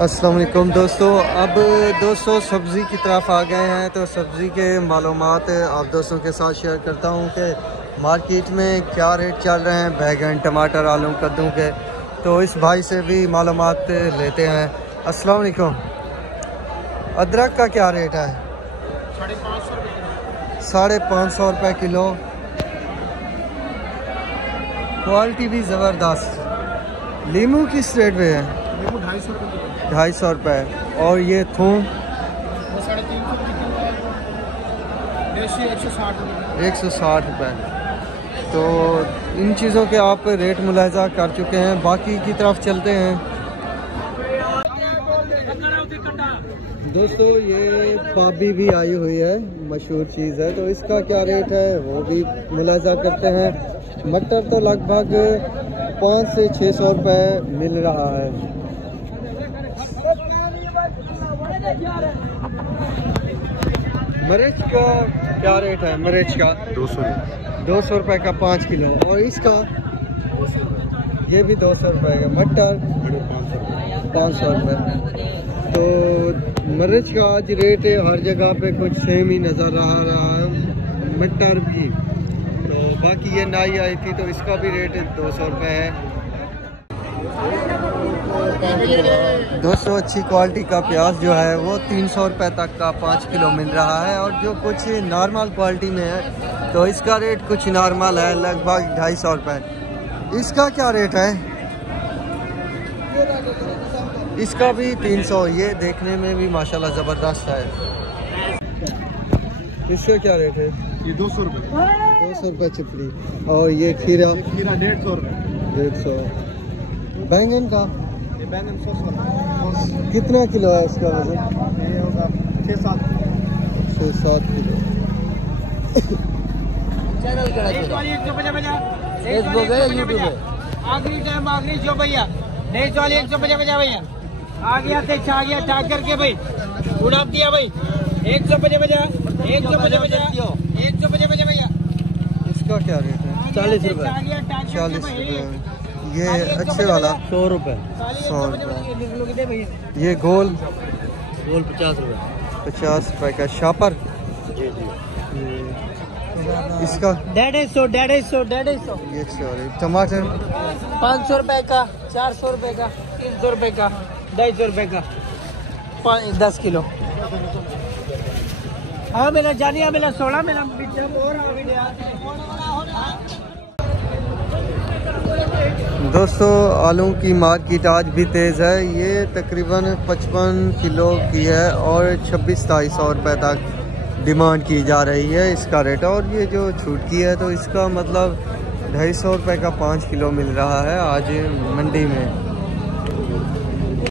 अस्सलाम वालेकुम दोस्तों। अब दोस्तों सब्ज़ी की तरफ आ गए हैं, तो सब्ज़ी के मालूमात आप दोस्तों के साथ शेयर करता हूं कि मार्केट में क्या रेट चल रहे हैं बैगन, टमाटर, आलू, कद्दू के। तो इस भाई से भी मालूमात लेते हैं। अस्सलाम वालेकुम। अदरक का क्या रेट है? 550 रुपये किलो। क्वालिटी भी ज़बरदस्त। लीमू किस रेट पे है? 250 रुपये। और ये थूम 160 रुपये। तो इन चीज़ों के आप रेट मुलाहिजा कर चुके हैं। बाकी की तरफ चलते हैं दोस्तों। ये पाबी भी आई हुई है, मशहूर चीज़ है, तो इसका क्या रेट है वो भी मुलाहिजा करते हैं। मटर तो लगभग 500 से 600 रुपये मिल रहा है। मिर्च का क्या रेट है? मिर्च का 200 रुपये का 5 किलो। और इसका ये भी 200 रुपये का। मटर 500 रुपये। तो मिर्च का आज रेट हर जगह पे कुछ सेम ही नज़र आ रहा है, मटर भी। तो बाकी ये नई आई थी तो इसका भी रेट 200 रुपये है। दोस्तों अच्छी क्वालिटी का प्याज जो है वो 300 रुपये तक का 5 किलो मिल रहा है। और जो कुछ नॉर्मल क्वालिटी में है तो इसका रेट कुछ नॉर्मल है, लगभग 250 रुपये। इसका क्या रेट है? इसका भी 300। ये देखने में भी माशाल्लाह ज़बरदस्त है। इसका क्या रेट है? ये 200 रुपये। 200 रुपये चिपली। और ये खीरा 150 रुपये। 150। बैंगन का? ये बैंगन 100 कितना किलो है इसका वजन? ये होगा 6-7 किलो। फेसबुक है, यूट्यूब है। आखिरी टाइम आखिरी जो भैया नहीं चौली 150 भैया आ गया थे, छा गया ठाक करके भाई उड़ा दिया भाई। 150 150 भैया। इसका क्या रेट है? 40 रुपये। 40 रुपये। ये अच्छे वाला 100 रुपये। 100 रुपये। ये गोल 50 रुपये। 50 रुपये का शापर। जी जी। इसका 150। ये सॉरी। टमाटर 500 रुपये का, 400 रुपये का, 300 रुपये का, 250 रुपये का 10 किलो। हाँ मेरा जानिया मेरा 16 मेरा दोस्तों आलू की मार्केट आज भी तेज़ है। ये तकरीबन 55 किलो की है और 26-2700 रुपये तक डिमांड की जा रही है इसका रेट। और ये जो छुटकी है तो इसका मतलब 250 रुपये का 5 किलो मिल रहा है आज मंडी में।